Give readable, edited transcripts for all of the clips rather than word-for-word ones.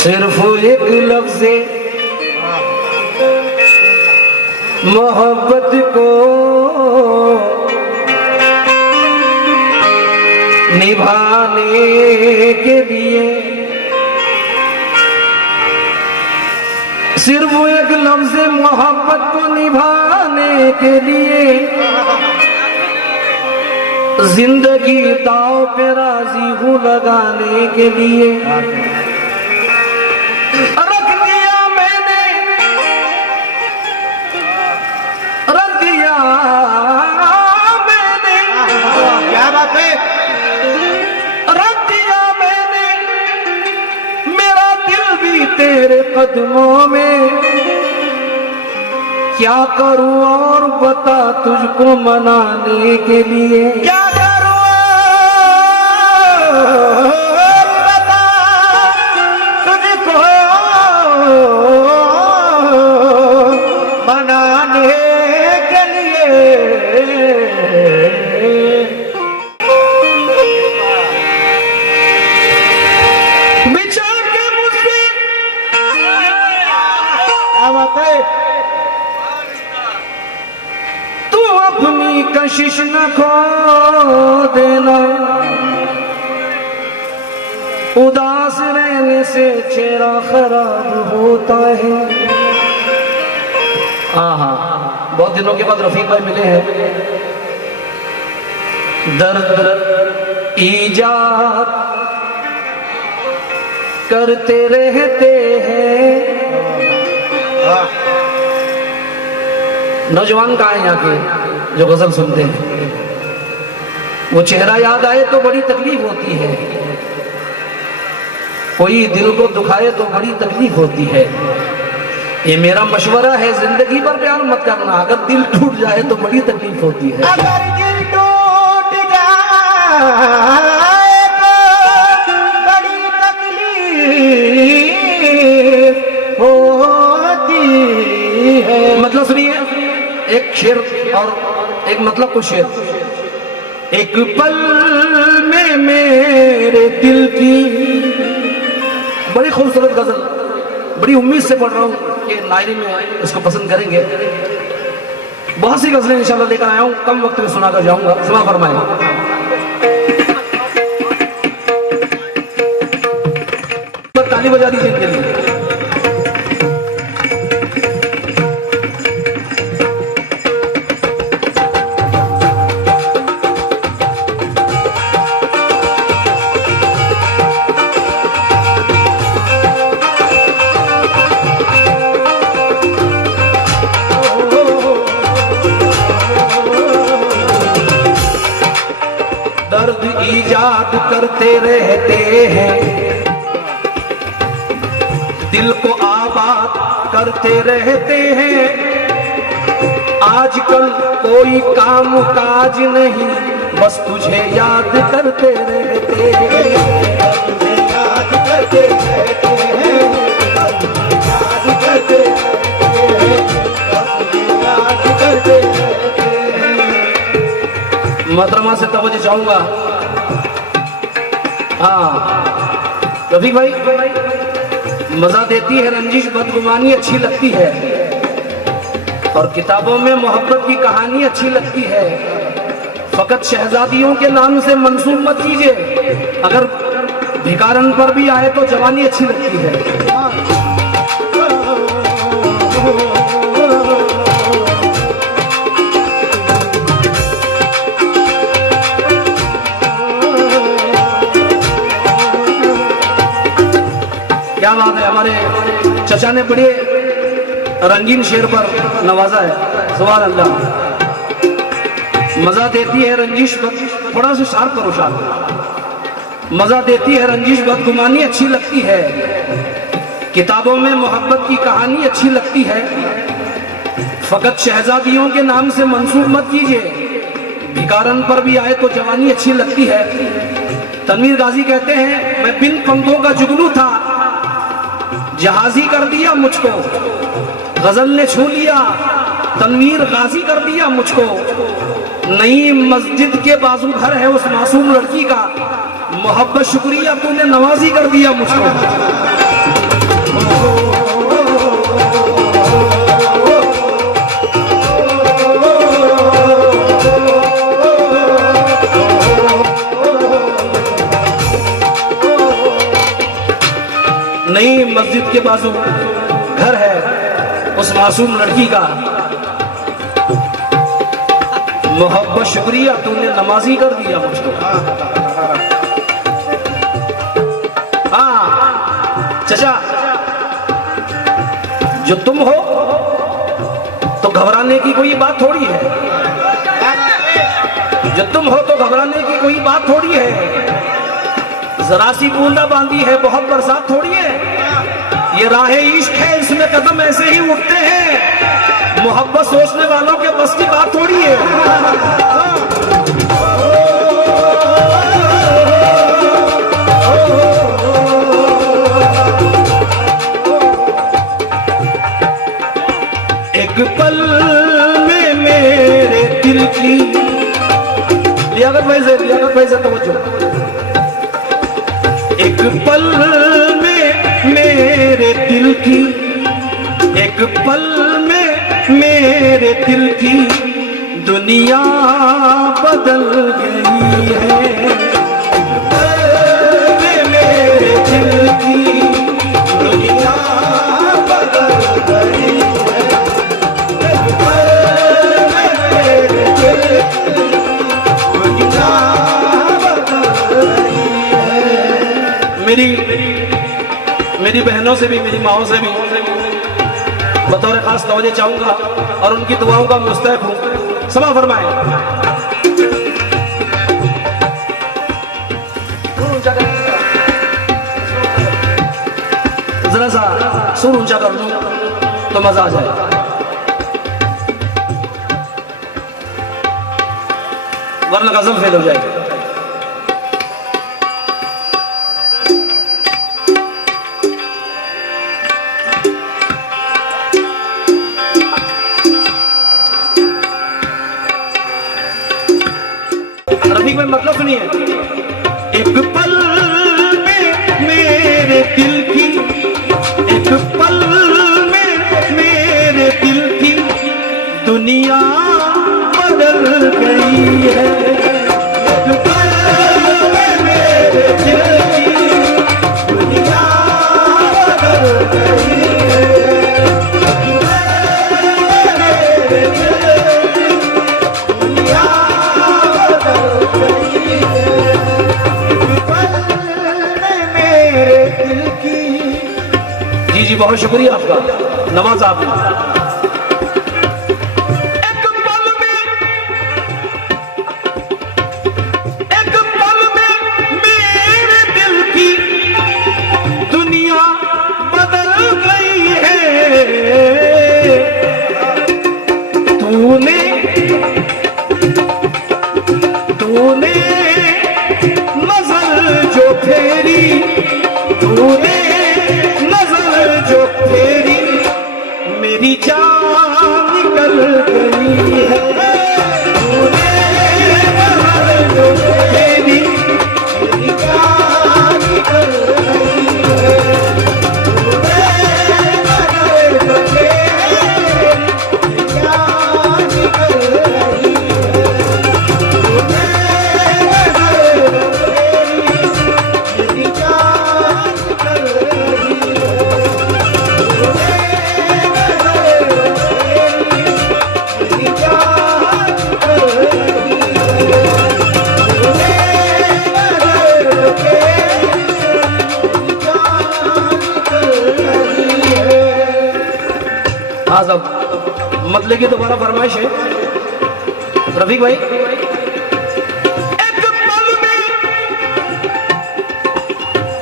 सिर्फ एक लफ्ज़ मोहब्बत को निभाने के लिए, सिर्फ एक लफ्ज़ मोहब्बत को निभाने के लिए जिंदगी दाव पे राजी हूँ लगाने के लिए। रख दिया मैंने क्या बात है। रख दिया मैंने मेरा दिल भी तेरे कदमों में। क्या करूं और बता तुझको मनाने के लिए। क्या करूं बता तुझको मनाने के लिए। बिछड़ के मुझसे क्या बात है। अपनी कशिश न खो देना, उदास रहने से चेहरा खराब होता है। हाँ, बहुत दिनों के बाद रफीक भाई मिले हैं। दर्द ईजाद करते रहते हैं। नौजवान कहाँ हैं यहाँ के जो गजल सुनते हैं? वो चेहरा याद आए तो बड़ी तकलीफ होती है, कोई दिल को दुखाए तो बड़ी तकलीफ होती है। ये मेरा मशवरा है, जिंदगी पर प्यार मत करना। अगर दिल टूट जाए तो बड़ी तकलीफ होती है। अगर दिल टूट जाए तो बड़ी तकलीफ होती है। मतलब सुनिए, एक शेर और एक मतलब कुछ शेर। एक पल में मेरे दिल की, बड़ी खूबसूरत गजल, बड़ी उम्मीद से पढ़ रहा हूँ कि नायरी में इसको पसंद करेंगे। बहुत सी गजलें इंशाल्लाह लेकर आया हूँ, कम वक्त में सुनाकर जाऊंगा। समा फरमाए। ताली बजा दीजिए इनके लिए। दर्द ईजाद करते रहते हैं, दिल को आबाद करते रहते हैं। आजकल कोई काम काज नहीं, बस तुझे याद करते रहते हैं। तुझे याद करते रहते हैं, याद करते रहते हैं, याद करते रहते हैं। मोहतरमा से तवज्जो चाहूंगा। हाँ रफीक भाई, मजा देती है रंजिश बदगुमानी अच्छी लगती है, और किताबों में मोहब्बत की कहानी अच्छी लगती है। फकत शहजादियों के नाम से मंसूब मत कीजिए, अगर भिकारन पर भी आए तो जवानी अच्छी लगती है। क्या बात है, हमारे चचा ने बड़े रंगीन शेर पर नवाजा है। सुभान अल्लाह। मजा देती है रंजिश थोड़ा सा शार्प करो, शार्प। मजा देती है रंजिश बदगुमानी अच्छी लगती है, किताबों में मोहब्बत की कहानी अच्छी लगती है। फकत शहजादियों के नाम से मंसूब मत कीजिए, भिकारन पर भी आए तो जवानी अच्छी लगती है। तनवीर गाजी कहते हैं, मैं बिन पंखों का जुगनू था, जहाजी कर दिया मुझको, गजल ने छू लिया, तनवीर गाजी कर दिया मुझको। नई मस्जिद के बाजू घर है उस मासूम लड़की का, मोहब्बत शुक्रिया तूने नवाजी कर दिया मुझको। नई मस्जिद के बाजू घर है उस मासूम लड़की का। मोहब्बत शुक्रिया, तूने नमाजी कर दिया मुझको। हाँ चचा, जो तुम हो तो घबराने की कोई बात थोड़ी है। जो तुम हो तो घबराने की कोई बात थोड़ी है। जरा सी बूंदा बांदी है, बहुत बरसात थोड़ी है। ये राह इश्क है, इसमें कदम ऐसे ही उठते हैं। मोहब्बत सोचने वालों के बस की बात थोड़ी है। एक पल में मेरे दिल की लियाकत भाई से तवज्जो। एक पल में मेरे दिल की, एक पल में मेरे दिल की दुनिया बदल गई है। एक पल में मेरे दिल की दुनिया बदल गई है। एक पल में मेरे दिल की दुनिया बदल गई है। मेरी बहनों से भी, मेरी माओ से भी बतौर खास तवज्जो चाहूंगा और उनकी दुआओं का मुस्तहक हूं। समा फरमाएं। जरा सा सुर ऊंचा कर लूं तो मजा आ जाए। वरना गजल फेल हो जाएगी। रफीक में मतलब सुनिए। एक पल में मेरे दिल की, एक पल में मेरे दिल की दुनिया बदल गई है। एक पल में मेरे दिल की दुनिया बदल गई है। एक पल में मेरे दिल की दुनिया जी बहुत शुक्रिया आपका, नवाज आपने। एक पल में मेरे दिल की दुनिया बदल गई है। तूने नजर जो फेरी, तूने जो तेरी मेरी जान निकल गई है। तूने जो तेरी मेरी जान निकल गई है। तूने जो तेरी मेरी जान निकल गई है। मेरी जान निकल गई है। हाँ साहब, मतलब की दोबारा फरमाइश है रफीक भाई। एक पल में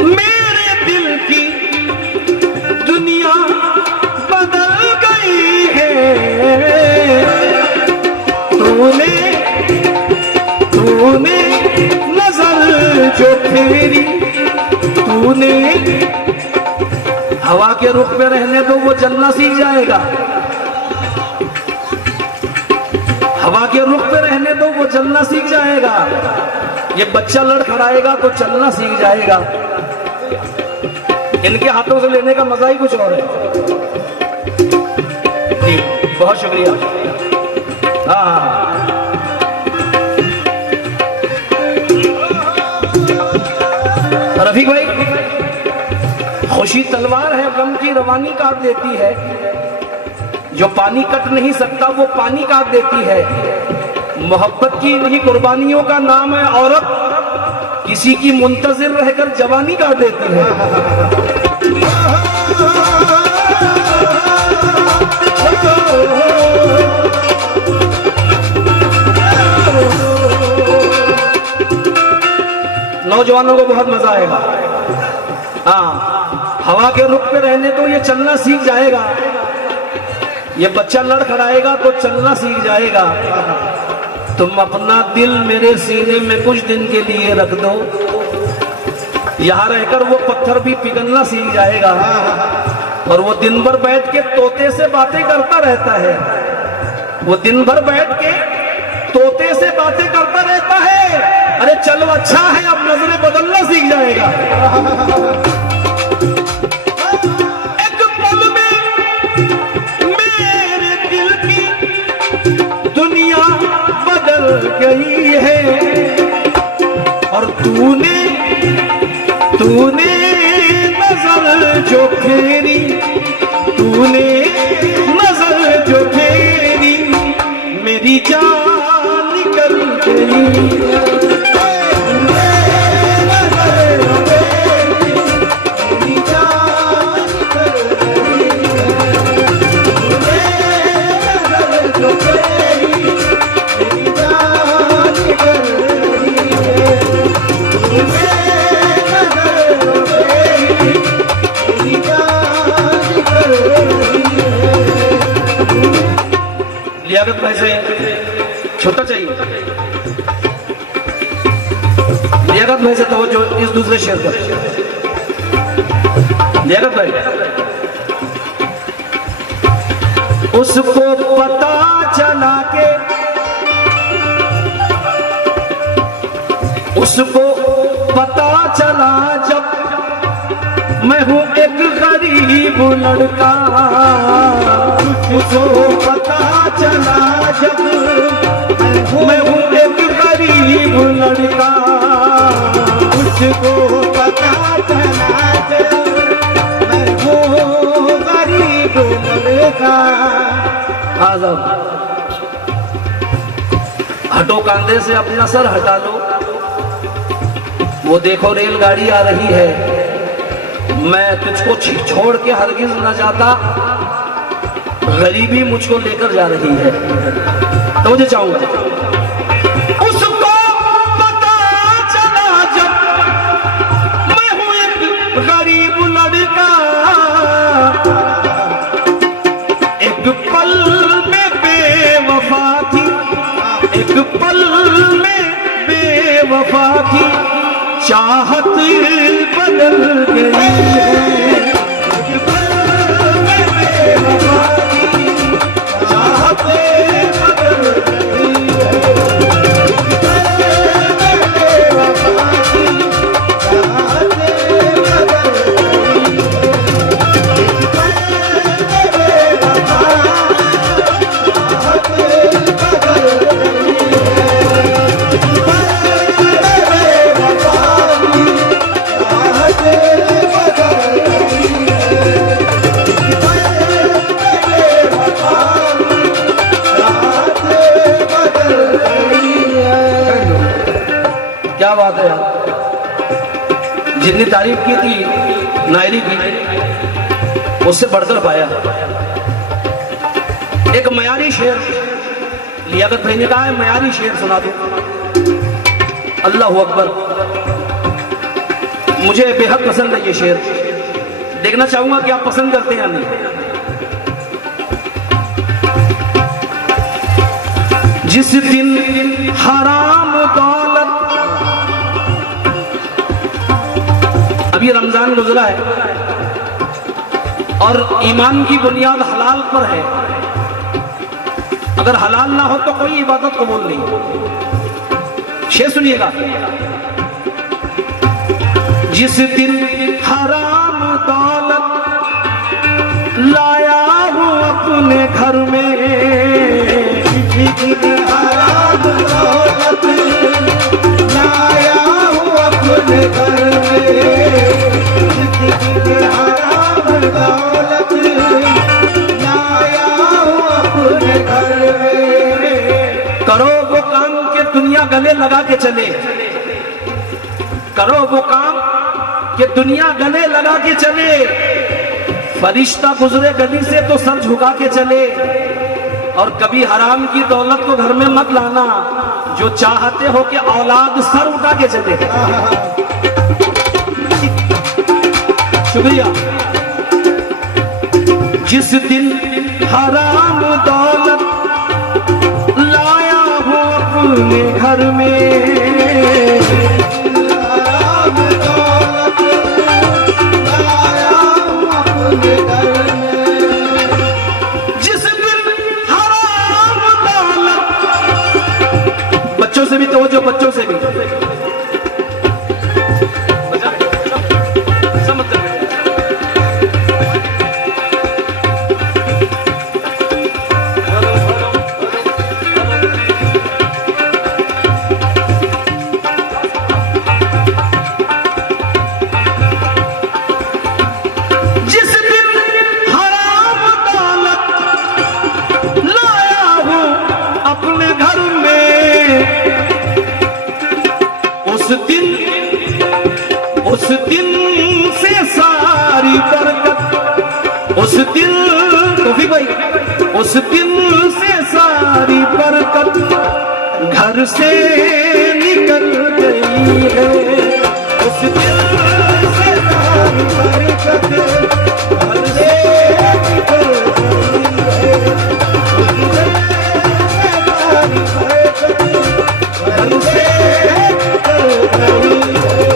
मेरे दिल की दुनिया बदल गई है। तूने नजर जो फेरी, तूने हवा के रुख पे रहने दो, वो चलना सीख जाएगा। हवा के रुख पे रहने दो, वो चलना सीख जाएगा। ये बच्चा लड़खड़ाएगा तो चलना सीख जाएगा। इनके हाथों से लेने का मजा ही कुछ और है। जी बहुत शुक्रिया। हाँ रफीक भाई, खुशी तलवार है, गम की रवानी काट देती है। जो पानी कट नहीं सकता वो पानी काट देती है। मोहब्बत की इन्हीं कुर्बानियों का नाम है औरत, किसी की मुंतजिर रहकर जवानी काट देती है। नौजवानों को बहुत मजा आएगा। हाँ, हवा के रुख पे रहने तो ये चलना सीख जाएगा। ये बच्चा लड़खड़ाएगा तो चलना सीख जाएगा। तुम अपना दिल मेरे सीने में कुछ दिन के लिए रख दो, यहां रहकर वो पत्थर भी पिघलना सीख जाएगा। और वो दिन भर बैठ के तोते से बातें करता रहता है। वो दिन भर बैठ के तोते से बातें करता रहता है। अरे चलो अच्छा है, अब नजरें बदलना सीख जाएगा। एक पल में मेरे दिल की दुनिया बदल गई है। और तूने नजर जो फेरी, तूने नजर जो फेरी, मेरी जान निकल गई। लियाकत भाई से छोटा चाहिए। लियाकत भाई से तवज्जो इस दूसरे शेर पर। लियाकत भाई, उसको पता चला के, उसको पता चला जब मैं हूँ एक गरीब लड़का। उसको पता चला जब मैं हूँ एक गरीब लड़का। उसको पता चला जब मैं हूँ गरीब लड़का। आज़ाद हटो, कांधे से अपना सर हटा लो। वो देखो रेलगाड़ी आ रही है, मैं तुझको छोड़ के हरगिज न जाता। गरीबी मुझको लेकर जा रही है। तो मुझे चाहूंगा, उसको पता चला जब मैं हूं एक गरीब लड़का। एक पल में बेवफा थी, एक पल में बेवफा थी, चाहत बदल गई है। एक पल में बेवफा थी, चाहत बदल गई है। एक पल में बेवफा थी, चाहत बदल गई है। एक पल में बेवफा, चाहत बदल गई है। एक पल क्या बात है यार, जितनी तारीफ की थी नायरी की, उससे बढ़कर पाया। एक मयारी शेर लियाकत भाई ने कहा है, मयारी शेर सुना दो। अल्लाह अकबर, मुझे बेहद पसंद है ये शेर। देखना चाहूंगा कि आप पसंद करते हैं या नहीं। जिस दिन हराम दौलत, अभी रमजान गुजरा है और ईमान की बुनियाद हलाल पर है। अगर हलाल ना हो तो कोई इबादत कबूल नहीं। शेर सुनिएगा, जिस दिन हराम दौलत लाया हूँ अपने घर में, जिस दिन हराम दौलत लाया हूँ अपने घर में, जिस दिन चले, करो वो काम कि दुनिया गले लगा के चले। फरिश्ता गुजरे गली से तो सर झुका के चले, और कभी हराम की दौलत को घर में मत लाना। जो चाहते हो कि औलाद सर उठा के चले। शुक्रिया। जिस दिन हराम दौलत लाया हो अपने घर में, हराम दौलत लाया हूँ अपने घर में। जिस दिन हराम दौलत, बच्चों से भी तवज्जो, बच्चों से भी उस दिन से सारी बरकत, उस दिन तौफीक भाई, उस दिन से सारी बरकत घर से निकल गई है। उस दिन से सारी बरकत घर से निकल गई है। उस दिन से सारी बरकत घर से निकल गई है।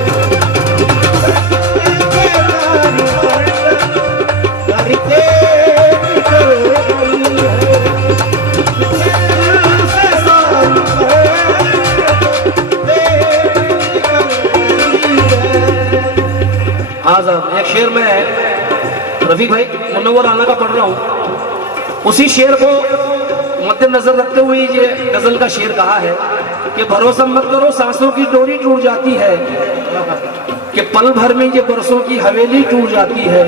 एक शेर में रफीक भाई मुनव्वर आना का पढ़ रहा हूँ, उसी शेर को मद्देनजर रखते हुए ये गजल का शेर कहा है कि भरोसा मत करो सांसों की डोरी टूट जाती है, कि पल भर में ये बरसों की हवेली टूट जाती है।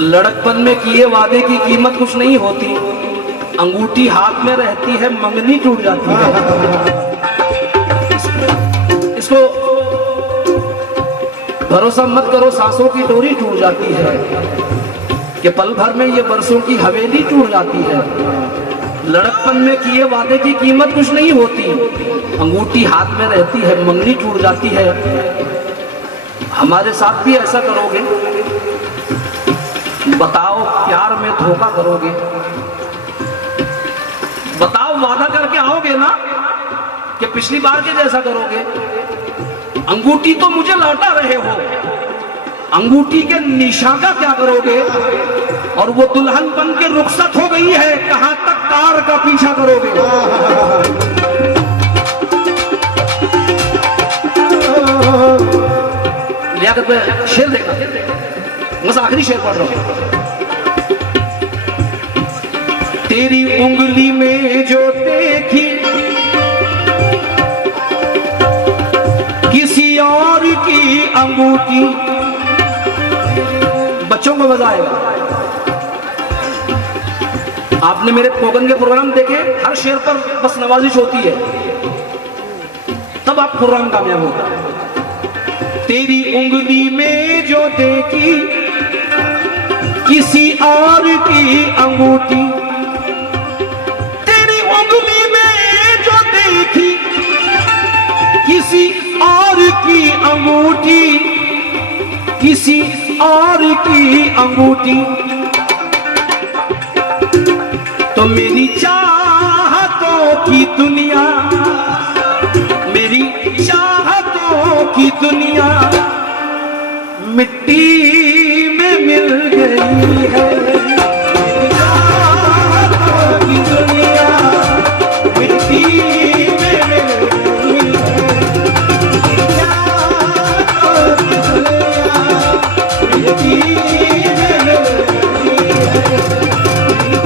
लड़कपन में किए वादे की कीमत कुछ नहीं होती, अंगूठी हाथ में रहती है मंगनी टूट जाती है। इसको भरोसा मत करो सांसों की डोरी टूट जाती है, कि पल भर में ये बरसों की हवेली टूट जाती है। लड़कपन में किए वादे की कीमत कुछ नहीं होती, अंगूठी हाथ में रहती है मंगनी टूट जाती है। हमारे साथ भी ऐसा करोगे? बताओ प्यार में धोखा करोगे? बताओ वादा करके आओगे ना कि पिछली बार के जैसा करोगे? अंगूठी तो मुझे लौटा रहे हो, अंगूठी के निशान का क्या करोगे? और वो दुल्हन बन के रुखसत हो गई है, कहां तक कार का पीछा करोगे? लियाकत में शेर देखा, बस आखिरी शेर पढ़ रहा हूं। तेरी उंगली में जो देखी किसी और की अंगूठी, बच्चों को मजा आएगा। आपने मेरे पोगन के प्रोग्राम देखे, हर शेर पर बस नवाजिश होती है, तब आप प्रोग्राम कामयाब होता है। तेरी उंगली में जो देखी किसी और की अंगूठी, तेरी उंगली में जो देखी किसी और की अंगूठी, किसी और की अंगूठी, तो मेरी चाहतों की दुनिया, मेरी चाहतों की दुनिया मिट्टी में मिल गई है। मेरी चाहतों की दुनिया मिट्टी में मिल गई है। मेरी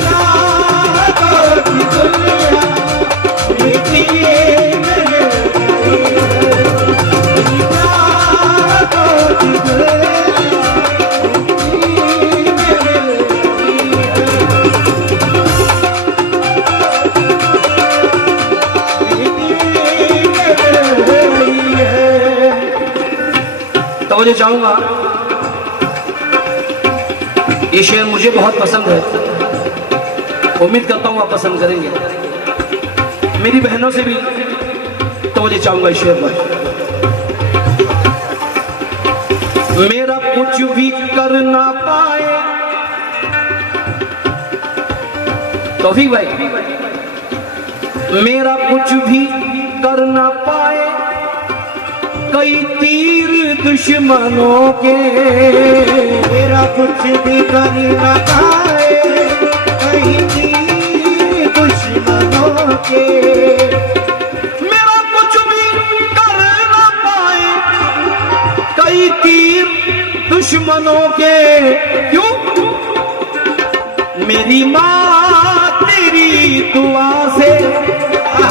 चाहतों की दुनिया मिट्टी में मिल गई है। मेरी चाहतों की दुनिया मिट्टी में मिल गई है। मुझे चाहूंगा, ये शेर मुझे बहुत पसंद है, उम्मीद करता हूं आप पसंद करेंगे। मेरी बहनों से भी तो मुझे चाहूंगा इस शेर पर। मेरा कुछ भी कर ना पाए, तौफीक भाई, मेरा कुछ भी कर ना पाए कई तीर दुश्मनों के, मेरा कुछ भी कर ना पाए कई तीर दुश्मनों के, मेरा कुछ भी कर ना पाए कई तीर दुश्मनों के। क्यों? मेरी माँ तेरी दुआ से,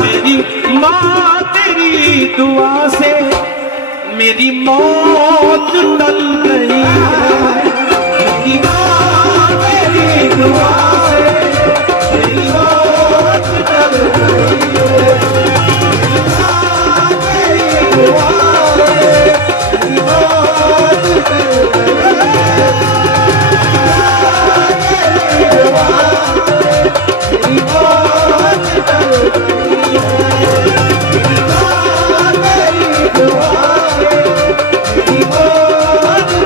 मेरी माँ तेरी दुआ से मेरी मौत टल गई है। मेरी माँ तेरी दुआ से मेरी मौत टल गई है। मेरी माँ तेरी दुआ से मेरी मौत टल गई है। तेरी दुआ से मेरी मौत टल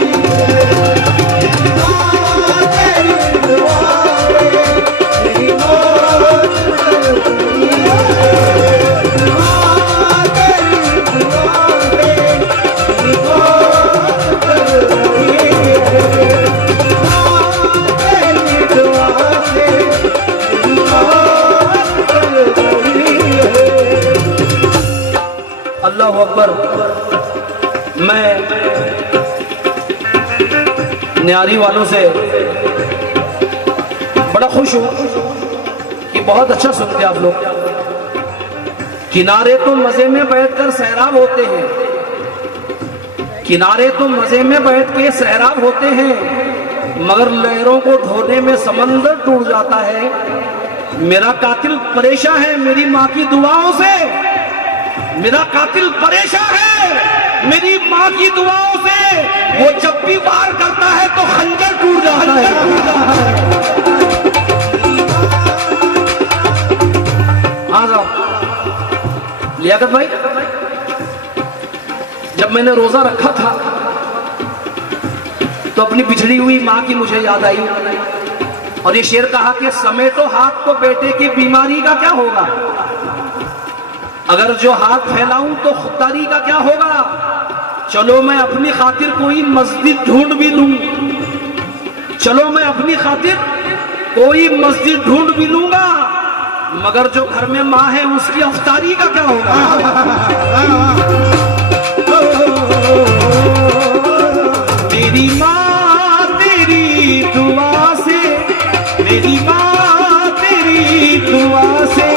गई है। मेरी माँ तेरी दुआ अल्लाह अकबर। मैं न्यारी वालों से बड़ा खुश हूं कि बहुत अच्छा सुनते आप लोग। किनारे तो मजे में बैठकर सैराब होते हैं, किनारे तो मजे में बैठ के सैराब होते हैं, मगर लहरों को ढोने में समंदर टूट जाता है। मेरा कातिल परेशान है मेरी माँ की दुआओं से, मेरा कातिल परेशान है मेरी माँ की दुआओं से। वो जब भी वार करता है तो खंजर टूट जाता है। हाँ साहब लियाकत भाई, जब मैंने रोजा रखा था तो अपनी बिछड़ी हुई माँ की मुझे याद आई और ये शेर कहा कि समेटो हाथ को बेटे की बीमारी का क्या होगा, अगर जो हाथ फैलाऊं तो खुददारी का क्या होगा। चलो मैं अपनी खातिर कोई मस्जिद ढूंढ भी लूं, चलो मैं अपनी खातिर कोई मस्जिद ढूंढ भी लूंगा, मगर जो घर में माँ है उसकी अफ्तारी का क्या होगा। मेरी माँ तेरी दुआ से, मेरी माँ तेरी दुआ से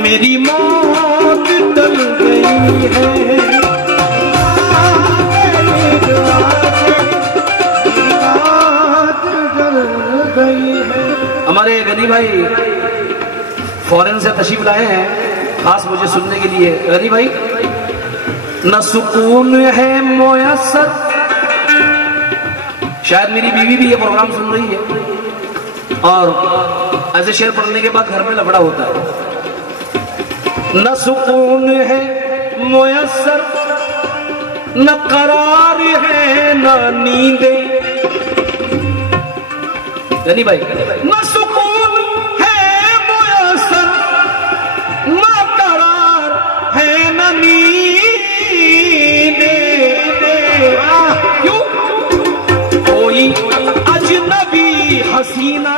मेरी मौत टल गई है। हमारे गनी भाई फॉरेन से तशरीफ लाए हैं खास मुझे सुनने के लिए। गनी भाई, न सुकून है मुयस्सर, शायद मेरी बीवी भी ये प्रोग्राम सुन रही है और ऐसे शेर पढ़ने के बाद घर में लफड़ा होता है। न सुकून है मुयस्सर, न करार है न नींदे। यानी भाई, न सुकून है मुयस्सर, न करार है न नींदे। क्यों? कोई अजनबी हसीना,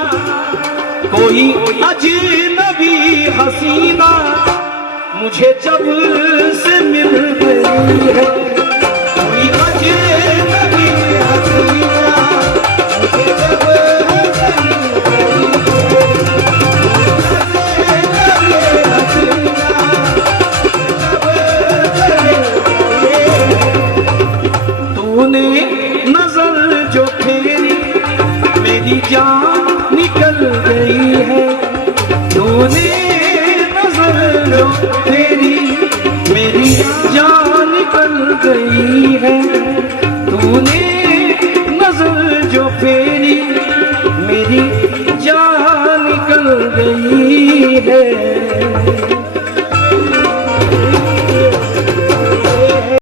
कोई अजनबी हसीना मुझे जब से मिल गई है। कोई अजनबी हसीना मुझे जब से मिल गई। तूने नजर जो फेरी मेरी जान निकल गई है। तूने नजर जो तेरी मेरी जान निकल गई है। फेरी मेरी